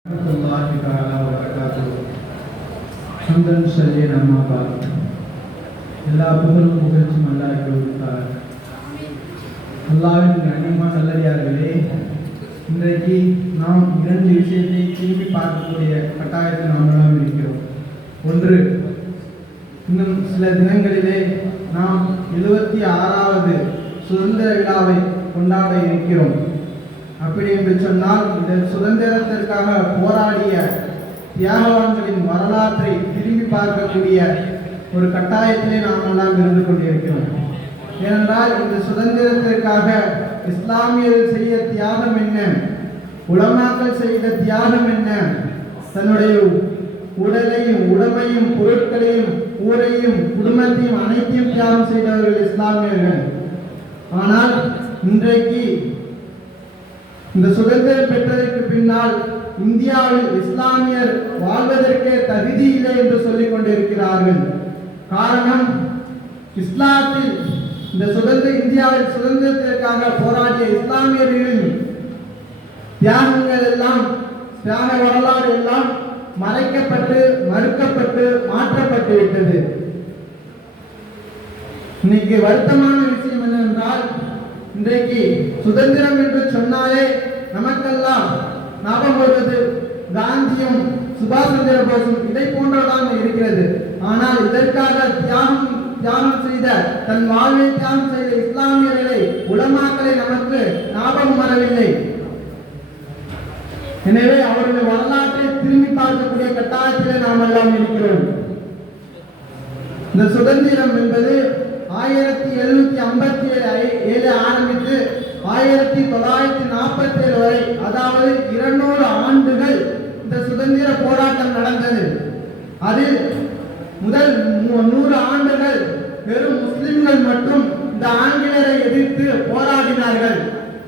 ورحمة الله تعالى وبركاته حمدا سلينا أما بعد எல்லா புகழும் புகழ்ச்சியும் அல்லாஹ்க்கு கொடுத்தார் அல்லாவின் கண்ணியமான நல்லடியார்களே இன்றைக்கு நாம் இரண்டு விஷயத்தை திரும்பி பார்க்கக்கூடிய கட்டாயத்தில் நாம் எல்லாம் இருக்கிறோம் ஒன்று இன்னும் சில தினங்களிலே நாம் எழுபத்தி ஆறாவது சுதந்திர விழாவை கொண்டாட இருக்கிறோம் அப்படி என்று சொன்னால் இந்த சுதந்திரத்திற்காக போராடிய தியாகவான்களின் வரலாற்றை திரும்பி பார்க்கக்கூடிய ஒரு கட்டாயத்திலே நாம் எல்லாம் இருந்து கொண்டிருக்கிறோம். ஏனென்றால் இந்த சுதந்திரத்திற்காக இஸ்லாமியர்கள் செய்த தியாகம் என்ன? உலமாக்கள் செய்த தியாகம் என்ன? தன்னுடைய உடலையும் உடமையும் பொருட்களையும் ஊரையும் குடும்பத்தையும் அனைத்தையும் தியாகம் செய்தவர்கள் இஸ்லாமியர்கள். ஆனால் இன்றைக்கு இந்த சுதந்திரம் பெற்றதற்கு பின்னால் இந்தியாவில் இஸ்லாமியர் வாழ்வதற்கே தகுதி இல்லை என்று சொல்லிக் கொண்டிருக்கிறார்கள். காரணம் இஸ்லாத்தில் இந்த சுதந்திர இந்தியாவில் சுதந்திரத்திற்காக போராடிய இஸ்லாமியர்களின் தியாகங்கள் எல்லாம் தியாக வரலாறு எல்லாம் மறைக்கப்பட்டு மறுக்கப்பட்டு மாற்றப்பட்டு விட்டது. இன்னைக்கு வருத்தமான விஷயம் என்னவென்றால் இன்றைக்கு சுதந்திரம் என்று சொன்னாலே நமக்கெல்லாம் ஞாபகம் வருவது காந்தியும் சுபாஷ் சந்திர போஸும் இதை போன்றதாக இருக்கிறது. ஆனால் இதற்காக தியாகம் தியாகம் செய்த தன் வாழ்வை தியாகம் செய்த இஸ்லாமியர்களை உலமாக்களை நமக்கு ஞாபகம் வரவில்லை. எனவே அவருடைய வரலாற்றை திரும்பி பார்க்கக்கூடிய கட்டாயத்திலே நாம் எல்லாம் இருக்கிறோம். இந்த சுதந்திரம் என்பது ஆயிரத்தி எழுநூத்தி ஐம்பத்தி ஏழு ஆரம்பித்து ஆயிரத்தி தொள்ளாயிரத்தி நாற்பத்தி ஏழு வரை அதாவது இருநூறு ஆண்டுகள் இந்த சுதந்திர போராட்டம் நடந்தது. அதில் முதல் நூ- நூறு ஆண்டுகள் வெறும் முஸ்லிம்கள் மற்றும் இந்த ஆங்கிலரை எதிர்த்து போராடினார்கள்.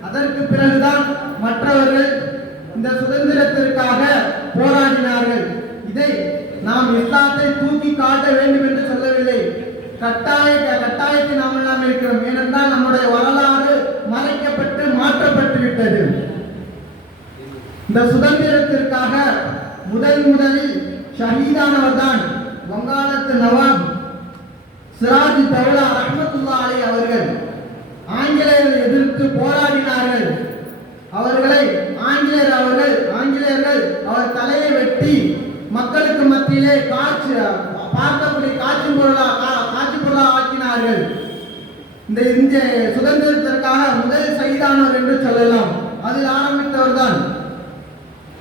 அதற்கு பிறகுதான் மற்றவர்கள் இந்த சுதந்திரத்திற்காக போராடினார்கள். இதை நாம் இஸ்லாத்தை தூக்கி காட்ட வேண்டும் என்று சொல்லவில்லை. கட்டாய கட்டாயத்தை நாம் எல்லாம் இருக்கிறோம். ஏனென்றால் நம்முடைய வரலாறு மறைக்கப்பட்டு மாற்றப்பட்டு விட்டது இந்த சுதந்திரத்திற்காக முதல் முதலில் ஷஹீதானவர் தான் வங்காளத்து நவாப் சிராஜ் தௌலா ரஹ்மத்துல்லா அலி அவர்கள் ஆங்கிலேயரை எதிர்த்து போராடினார்கள் அவர்களை ஆங்கிலேயர் அவர்கள் ஆங்கிலேயர்கள் அவர் தலையை வெட்டி மக்களுக்கு மத்தியிலே காட்சி பார்க்கக்கூடிய காட்சி பொருளா கா- காட்சி பொருளா ஆக்கினார்கள் இந்த இந்த சுதந்திரத்திற்காக முதல் சைதானவர் என்று சொல்லலாம் அதில் ஆரம்பித்தவர் தான்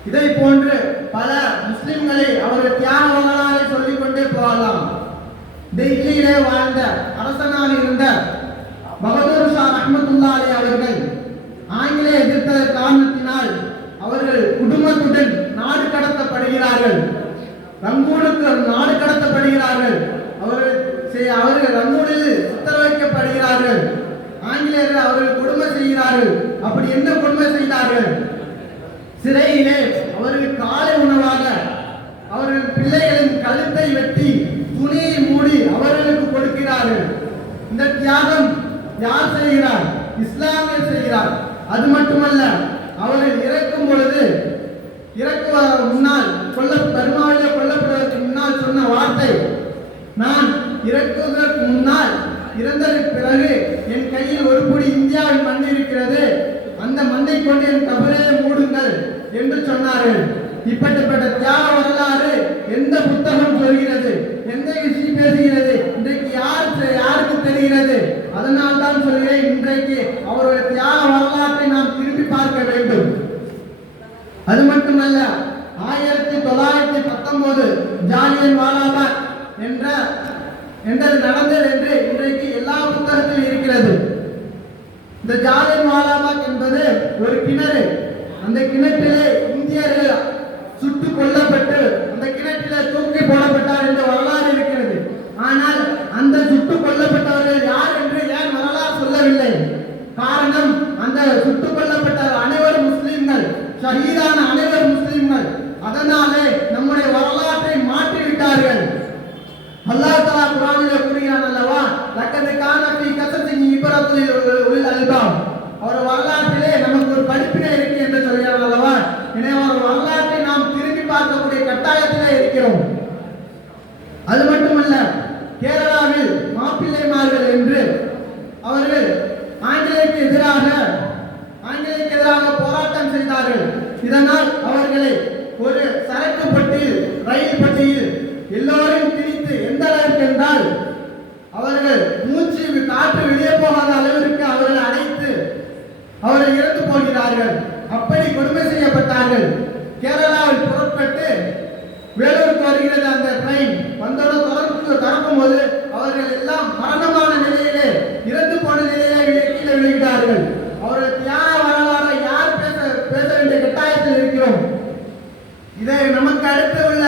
இதை போன்று பல முஸ்லிம்களை அவர்கள் தியாக சொல்லிக்கொண்டே சொல்லிக் கொண்டே போகலாம் டெல்லியிலே வாழ்ந்த அரசனாக இருந்த பகதூர் ஷா ரஹ்மத்துல்லா அவர்கள் ஆங்கிலேய எதிர்த்த காரணத்தினால் அவர்கள் குடும்பத்துடன் நாடு கடத்தப்படுகிறார்கள். ரங்கூனுக்கு நாடு கடத்தப்படுகிறார்கள். அவர்கள் அவர்கள் ரங்கூனில் சுத்தர வைக்கப்படுகிறார்கள் ஆங்கிலேயர்கள் அவர்கள் கொடுமை செய்கிறார்கள். அப்படி என்ன கொடுமை செய்தார்கள்? சிறையிலே அவர்கள் காலை உணவாக அவர்கள் பிள்ளைகளின் கழுத்தை வெட்டி துணியை மூடி அவர்களுக்கு கொடுக்கிறார்கள். இந்த தியாகம் யார் செய்கிறார்? இஸ்லாமியர் செய்கிறார். அது மட்டுமல்ல அவர்கள் இறக்கும் பொழுது இறக்குவ முன்னால் கொல்ல பெருமாவில கொல்லப்படுவதற்கு முன்னால் சொன்ன வார்த்தை நான் இறக்குவதற்கு முன்னால் இறந்ததற்கு பிறகு என் கையில் ஒரு பொடி இந்தியாவின் மண் இருக்கிறது அந்த மண்ணை கொண்டு என் கபரை மூடுங்கள் வரலாறு இப்படிப்பட்ட தியாக வரலாறு எந்த புத்தகம் சொல்கிறது? எந்த விஷயம் பேசுகிறது? இன்றைக்கு யார் யாருக்கு தெரிகிறது? அதனால் தான் சொல்கிறேன் இன்றைக்கு அவருடைய தியாக வரலாற்றை நாம் திரும்பி பார்க்க வேண்டும். அது மட்டுமல்ல ஆயிரத்தி தொள்ளாயிரத்தி பத்தொன்பது ஜாலியன் வாலாபாக் என்ற என்றது நடந்தது என்று இன்றைக்கு எல்லா புத்தகத்திலும் இருக்கிறது. இந்த ஜாலியன் வாலாபாக் என்பது ஒரு கிணறு. அந்த கிணற்றிலே இந்தியர்கள் சுட்டு கொல்லப்பட்டு அந்த கிணற்றிலே தூக்கி போடப்பட்டார் என்ற வரலாறு இருக்கிறது. ஆனால் அந்த சுட்டு கொல்லப்பட்டவர்கள் யார் என்று ஏன் வரலாறு சொல்லவில்லை? காரணம் அந்த சுட்டு கொல்லப்பட்ட அனைவரும் முஸ்லிம்கள் ஷஹீதான அனைவரும் முஸ்லிம்கள். அதனாலே நம்முடைய வரலாற்றை மாற்றிவிட்டார்கள். அல்லாஹ் தஆலா குர்ஆனிலே கூறுகிறான் அல்லவா லக்கத் கான கசத்தின் கஸஸின் உள்ள அல்பாம். அவர் வரலாற்றிலே நமக்கு ஒரு படிப்பினை இருக்கு என்று சொல்கிறார் அல்லவா எனவே அவர் அவர்களை ஒரு சரக்கு பட்டியில் ரயில் பட்டியில் எல்லோரும் திணித்து எந்த அளவிற்கு என்றால் அவர்கள் மூச்சு காற்று வெளியே போகாத அளவிற்கு அவர்கள் அடைத்து அவர்கள் இறந்து போகிறார்கள். அப்படி கொடுமை செய்யப்பட்டார்கள். கேரளாவில் புறப்பட்டு வேலூருக்கு வருகிறது அந்த ட்ரெயின் வந்தவுடன் தொடர்ந்து திறக்கும் போது அவர்கள் எல்லாம் மரணமான நிலையிலே இறந்து போன நிலையிலே விழு- கீழே விழுகிறார்கள் அவர்கள் தியாக வரலாறு யார் பேச பேச வேண்டிய கட்டாயத்தில் இருக்கிறோம் இதை நமக்கு அடுத்து உள்ள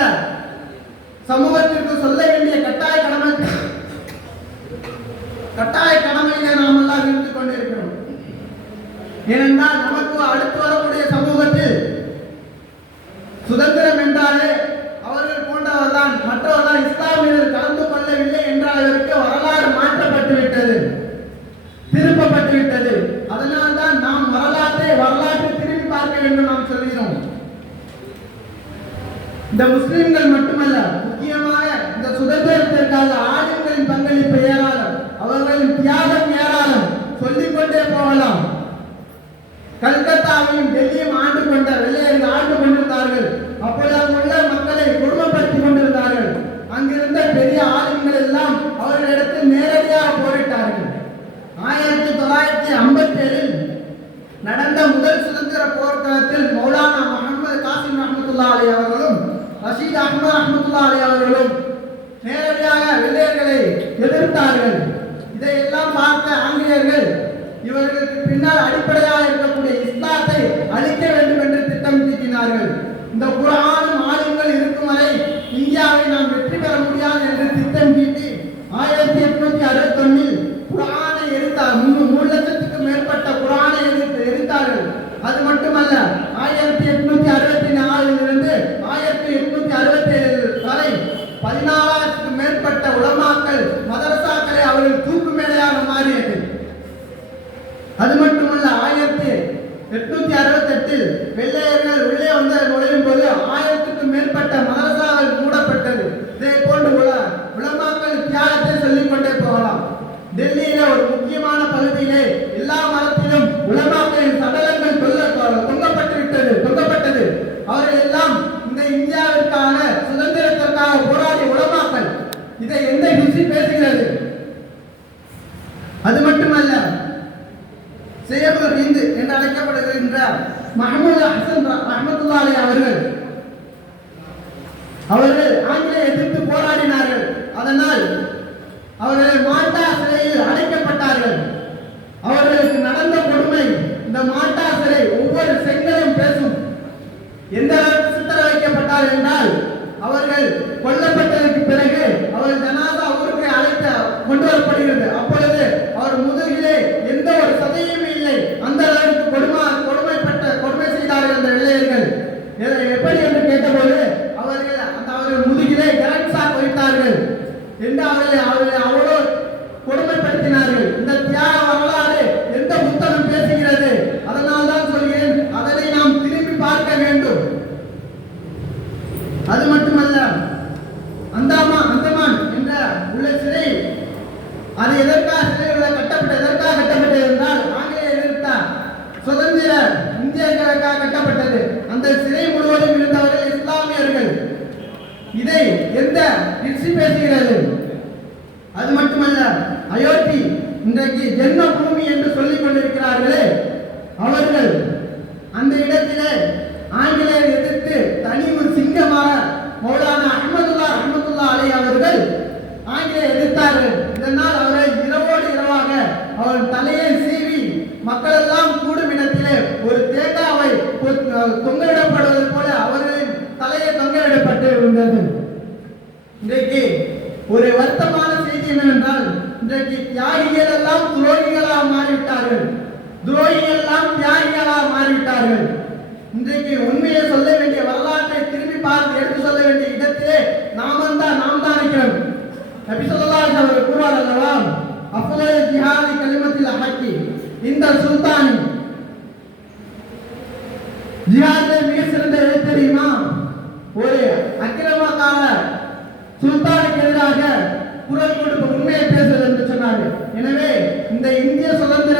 சமூகத்திற்கு சொல்ல வேண்டிய கட்டாய கடமை கட்டாய கடமையிலே நாம் எல்லாம் இருந்து கொண்டிருக்கிறோம் ஏனென்றால் நமக்கு அடுத்து வரக்கூடிய சமூகத்தில் சுதந்திரம் என்றாலே அவர்கள் போன்றவர்தான். மற்றவர்தான் இஸ்லாமியர்கள் கலந்து கொள்ளவில்லை என்றால் வரலாறு மாற்றப்பட்டு விட்டது அதனால்தான் நாம் வரலாற்றை வரலாற்றை திரும்பி பார்க்க வேண்டும் நாம் சொல்கிறோம். இந்த முஸ்லிம்கள் மட்டுமல்ல முக்கியமாக இந்த சுதந்திரத்திற்காக ஆடி பங்களிப்பு ஏராளம் அவர்களின் தியாகம் ஏராளம் சொல்லிக் கொண்டே போகலாம் கல்கத்தாவையும் டெல்லியும் ஆண்டு கொண்ட வெள்ளையர்கள் ஆண்டு கொண்டிருந்தார்கள். அப்பொழுது உள்ள மக்களை கொடுமைப்படுத்திக் கொண்டிருந்தார்கள். அங்கிருந்த பெரிய ஆளுங்கள் எல்லாம் அவர்களிடத்தில் நேரடியாக போரிட்டார்கள். ஆயிரத்தி தொள்ளாயிரத்தி ஐம்பத்தி ஏழில் நடந்த முதல் சுதந்திர போர்க்களத்தில் மௌலானா முகமது காசிம் ரஹமத்துல்லா அலி அவர்களும் ரஷீத் அஹ்மத் ரஹமத்துல்லா அலி அவர்களும் நேரடியாக வெள்ளையர்களை எதிர்த்தார்கள். இதையெல்லாம் பார்த்த ஆங்கிலேயர்கள் இவர்களுக்கு பின்னால் அடிப்படையாக இருக்கக்கூடிய இஸ்லாத்தை அழிக்க வேண்டும் என்று திட்டம் தீட்டினார்கள் இந்த குரானும் ஆளுங்கள் இருக்கும் வரை இந்தியாவை நாம் வெற்றி பெற முடியாது என்று திட்டம் தீட்டி ஆயிரத்தி எட்நூத்தி அறுபத்தொன்னில் குரானை எரித்தார். மூணு மூணு லட்சத்துக்கு மேற்பட்ட குரானை எரித்தார்கள். அது மட்டுமல்ல ஆயிரத்தி எட்நூத்தி அறுபத்தி நாலிலிருந்து ஆயிரத்தி எட்நூத்தி அறுபத்தி ஏழு வரை பதினாலாயிரத்துக்கு மேற்பட்ட உலமாக்கள் மதரசாக்களை அவர்கள் தூக்கு மேடையாக மாறியது அது மட்டுமல்ல ஆயிரத்தி எட்நூத்தி அறுபத்தி எட்டில் வெள்ளையர்கள் உள்ளே வந்து நுழையும் போது ஆயிரத்துக்கும் மேற்பட்ட மதரசாக்கள் மூடப்பட்டது இதே போன்று உல உலமாக்கள் தியாகத்தை சொல்லிக் கொண்டே போகலாம் டெல்லியில ஒரு முக்கியமான பகுதியிலே எல்லா மரத்திலும் உலமாக்களின் சடலங்கள் தொல்ல தொங்கப்பட்டு விட்டது தொங்கப்பட்டது அவர்கள் எல்லாம் இந்த இந்தியாவிற்காக சுதந்திரத்திற்காக போராடிய உலமாக்கள் இதை எந்த ஹிஸ்டரி பேசுகிறது அது மட்டுமல்ல சேவூர் விந்து என்று அழைக்கப்படுகின்ற மஹமது ஹசன் ரஹமத்துல்லாஹி அவர்கள். அவர்கள் ஆங்கிலேய எதிர்த்து போராடினார்கள். அதனால் அவர்கள் மாட்டா சிலையில் அடைக்கப்பட்டார்கள். அவர்களுக்கு நடந்த கொடுமை இந்த மாட்டா சிலை ஒவ்வொரு செங்கலும் பேசும். எந்த அளவுக்கு சித்தர வைக்கப்பட்டார் என்றால் அவர்கள் கொல்லப்பட்ட பிறகு அவர்கள் ஜனாதா ஊருக்கு அழைக்க கொண்டு வரப்படுகிறது அப்பொழுது அவர் முதுகிலே எந்த ஒரு சதையுமே இல்லை அந்த அளவுக்கு கொடுமை கொடுமைப்பட்ட கொடுமை செய்தார்கள் அந்த வெள்ளையர்கள் எதை- எப்படி என்று கேட்டபோது அவர்கள் அந்த அவர்கள் முதுகிலே கரண்ட் ஷாக் வைத்தார்கள் என்று அவர்களை அவர்களை அவ்வளோ கொடுமைப்படுத்தினார்கள் இந்த தியாக வரலாறு எந்த புத்தகம் பேசுகிறது அதனால் தான் சொல்கிறேன் அதனை நாம் திரும்பி பார்க்க வேண்டும் அது மட்டுமல்ல அந்தாமா அந்தமான் என்ற உள்ள சிறை அது எதற்காக சிலைகள் கட்டப்பட்ட எதற்காக கட்டப்பட்டது என்றால் ஆங்கிலேய எதிர்த்தார். சுதந்திர இந்தியர்களுக்காக கட்டப்பட்டது. அந்த சிறை முழுவதும் இருந்தவர்கள் இஸ்லாமியர்கள். இதை எந்த ஹிஸ்டரி பேசுகிறது? அது மட்டுமல்ல அயோத்தி இன்றைக்கு ஜென்ம பூமி என்று சொல்லி கொண்டிருக்கிறார்களே அவர்கள் அந்த இடத்திலே ஆங்கிலேயர் எதிர்த்து தனி ஒரு சிங்கமாக மௌலானா அஹமதுல்லா அஹமதுல்லா அலை அவர்கள் ஆங்கிலேயர் எதிர்த்தார்கள் இதனால் அவரை இரவோடு இரவாக அவர் தலையை சீவி மக்கள் எல்லாம் கூடும் இடத்திலே ஒரு தேங்காவை கொ- தொங்கவிடப்படுவது போல அவர்களின் தலையை தொங்கவிடப்பட்டு இருந்தது இன்றைக்கு ஒரு வருத்தமான செய்தி என்னவென்றால் இன்றைக்கு தியாகிகள் எல்லாம் துரோகிகளாக மாறிவிட்டார்கள். துரோகிகள் எல்லாம் தியாகிகளாக மாறிவிட்டார்கள். இன்றைக்கு உண்மையை சொல்ல வேண்டிய வரலாற்றை திரும்பி பார்த்து எடுத்து சொல்ல வேண்டிய இடத்திலே நாம தான் நாம் தான் இருக்கிறோம். நபி ஸல்லல்லாஹு அலைஹி அவர்கள் கூறுவார் அல்லவா? அஃலல் ஜிஹாதி கலிமத்தில் ஹக்கி இந்த சுல்தானி. ஜிஹாதில் மிக சிறந்த எது தெரியுமா ஒரு அக்கிரமக்கார சுல்தானுக்கு எதிராக குரல் கொடுப்பு உண்மையை பேசுவது என்று சொன்னார்கள். எனவே இந்த இந்திய சுதந்திர